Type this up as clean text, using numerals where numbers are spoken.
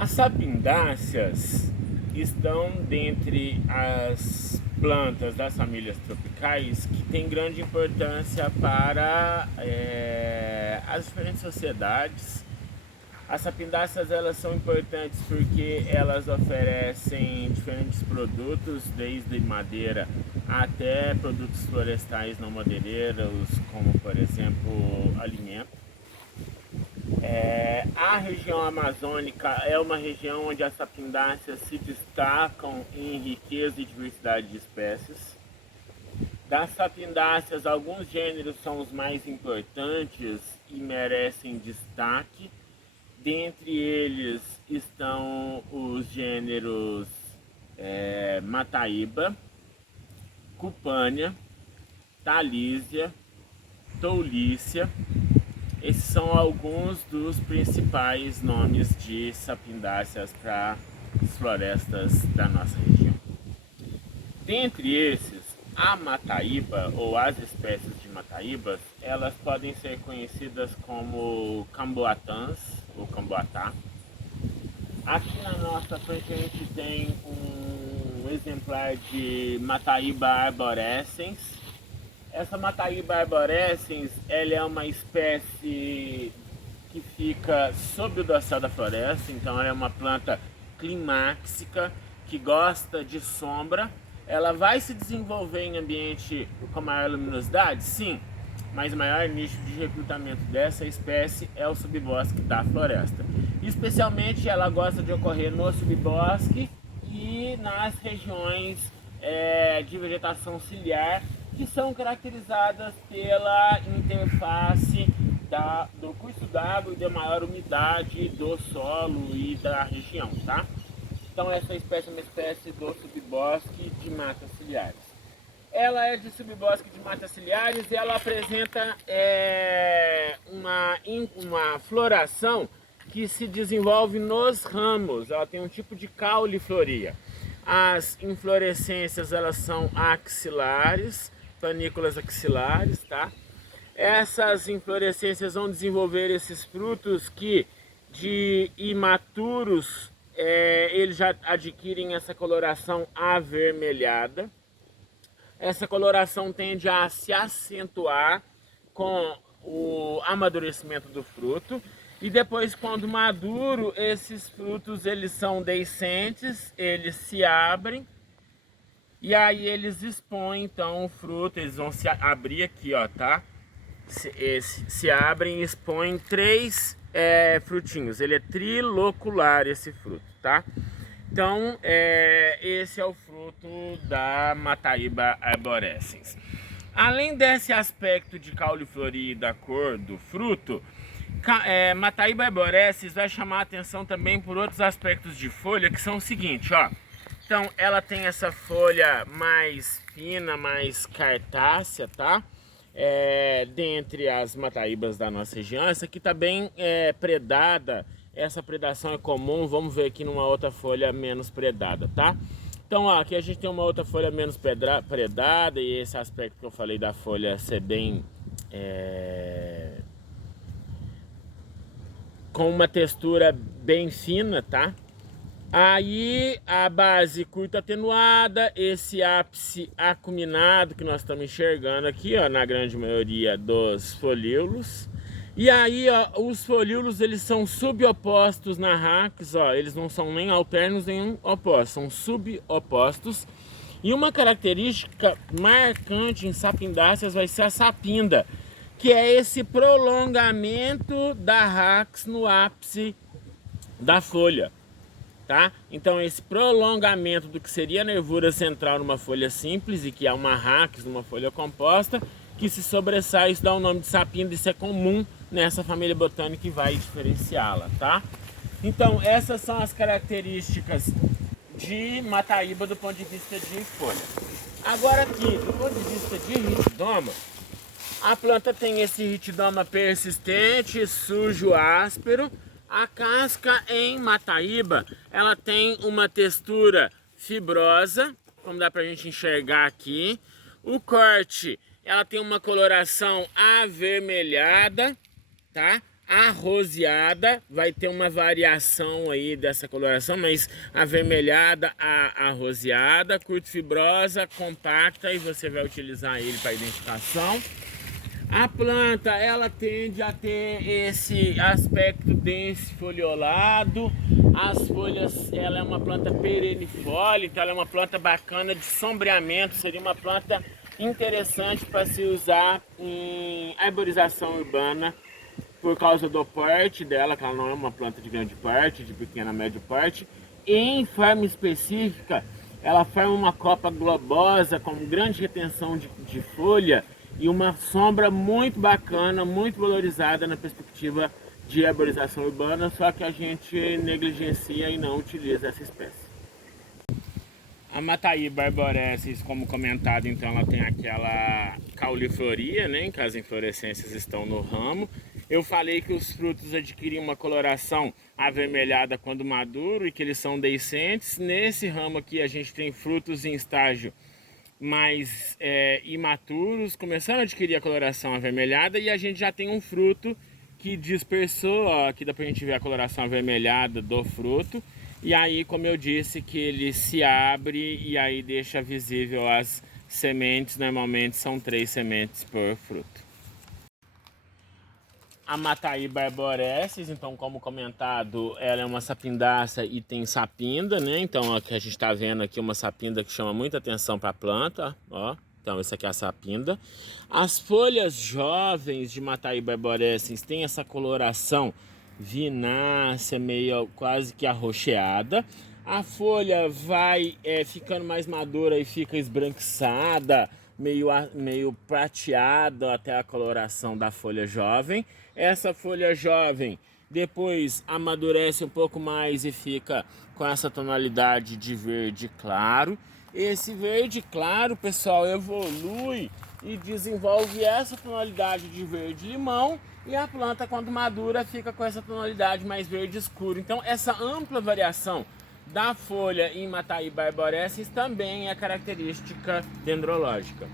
As sapindáceas estão dentre as plantas das famílias tropicais que têm grande importância para as diferentes sociedades. As sapindáceas elas são importantes porque elas oferecem diferentes produtos, desde madeira até produtos florestais não madeireiros, como por exemplo alimento. A região amazônica é uma região onde as sapindáceas se destacam em riqueza e diversidade de espécies. Das sapindáceas, alguns gêneros são os mais importantes e merecem destaque. Dentre eles estão os gêneros Mataíba, Cupânia, Talísia, Toulícia. Esses são alguns dos principais nomes de sapindáceas para as florestas da nossa região. Dentre esses, a mataíba ou as espécies de mataíbas, elas podem ser conhecidas como camboatãs ou camboatá. Aqui na nossa frente a gente tem um exemplar de Mataíba arborescens. Essa Mataíba arborescens, ela é uma espécie que fica sob o dossel da floresta, então ela é uma planta climáxica que gosta de sombra. Ela vai se desenvolver em ambiente com maior luminosidade? Sim, mas o maior nicho de recrutamento dessa espécie é o subbosque da floresta. Especialmente ela gosta de ocorrer no subbosque e nas regiões de vegetação ciliar, que são caracterizadas pela interface do curso d'água e da maior umidade do solo e da região, tá? Então essa espécie é uma espécie do subbosque de matas ciliares. Ela é de subbosque de matas ciliares e ela apresenta uma floração que se desenvolve nos ramos. Ela tem um tipo de caulifloria. As inflorescências elas são axilares, panículas axilares, tá? Essas inflorescências vão desenvolver esses frutos que de imaturos eles já adquirem essa coloração avermelhada. Essa coloração tende a se acentuar com o amadurecimento do fruto. E depois, quando maduro, esses frutos eles são deiscentes, eles se abrem. E aí eles expõem então o fruto, eles vão se abrir aqui, ó, tá? Se abrem e expõem três frutinhos. Ele é trilocular esse fruto, tá? Então, esse é o fruto da Mataíba arborescens. Além desse aspecto de caulifloria e da cor do fruto, Mataíba arborescens vai chamar a atenção também por outros aspectos de folha, que são o seguinte, ó. Então, ela tem essa folha mais fina, mais cartácea, tá? Dentre as mataíbas da nossa região, essa aqui tá bem predada. Essa predação é comum, vamos ver aqui numa outra folha menos predada, tá? Então, ó, aqui a gente tem uma outra folha menos predada e esse aspecto que eu falei da folha ser bem... com uma textura bem fina, tá? Aí a base curta atenuada, esse ápice acuminado que nós estamos enxergando aqui, ó, na grande maioria dos folíolos. E aí, ó, os folíolos eles são subopostos na rax, ó, eles não são nem alternos nem opostos, são subopostos. E uma característica marcante em sapindáceas vai ser a sapinda, que é esse prolongamento da rax no ápice da folha. Tá? Então esse prolongamento do que seria a nervura central numa folha simples e que é uma rax numa folha composta, que se sobressai, isso dá o nome de sapinda, isso é comum nessa família botânica e vai diferenciá-la, tá? Então essas são as características de Mataíba do ponto de vista de folha. Agora aqui, do ponto de vista de ritidoma, a planta tem esse ritidoma persistente, sujo, áspero. A casca em Mataíba, ela tem uma textura fibrosa, como dá pra gente enxergar aqui. O corte, ela tem uma coloração avermelhada, tá? Arroseada vai ter uma variação aí dessa coloração, mas avermelhada a arroseada, curto fibrosa, compacta, e você vai utilizar ele para identificação. A planta, ela tende a ter esse aspecto denso foliolado. As folhas, ela é uma planta perennifólia, então ela é uma planta bacana de sombreamento, seria uma planta interessante para se usar em arborização urbana, por causa do porte dela, que ela não é uma planta de grande porte, de pequeno a médio porte. E em forma específica, ela forma uma copa globosa com grande retenção de folha e uma sombra muito bacana, muito valorizada na perspectiva de arborização urbana, só que a gente negligencia e não utiliza essa espécie. A Mataíba arborescens, como comentado, então ela tem aquela caulifloria, né, em que as inflorescências estão no ramo. Eu falei que os frutos adquirem uma coloração avermelhada quando maduro e que eles são deiscentes. Nesse ramo aqui a gente tem frutos em estágio mais imaturos, começando a adquirir a coloração avermelhada, e a gente já tem um fruto que dispersou, ó, aqui dá pra gente ver a coloração avermelhada do fruto. E aí, como eu disse, que ele se abre e aí deixa visível as sementes, normalmente são 3 sementes por fruto. A Mataíba arborescens, então, como comentado, ela é uma sapindácea e tem sapinda, né? Então, aqui a gente está vendo aqui uma sapinda que chama muita atenção para a planta, ó. Então, essa aqui é a sapinda. As folhas jovens de Mataíba arborescens têm essa coloração vinácea, meio quase que arroxeada. A folha vai ficando mais madura e fica esbranquiçada, meio prateada até a coloração da folha jovem. Essa folha jovem depois amadurece um pouco mais e fica com essa tonalidade de verde claro. Esse verde claro, pessoal, evolui e desenvolve essa tonalidade de verde limão, e a planta, quando madura, fica com essa tonalidade mais verde escuro. Então, essa ampla variação da folha em Mataíba arborescens também é característica dendrológica.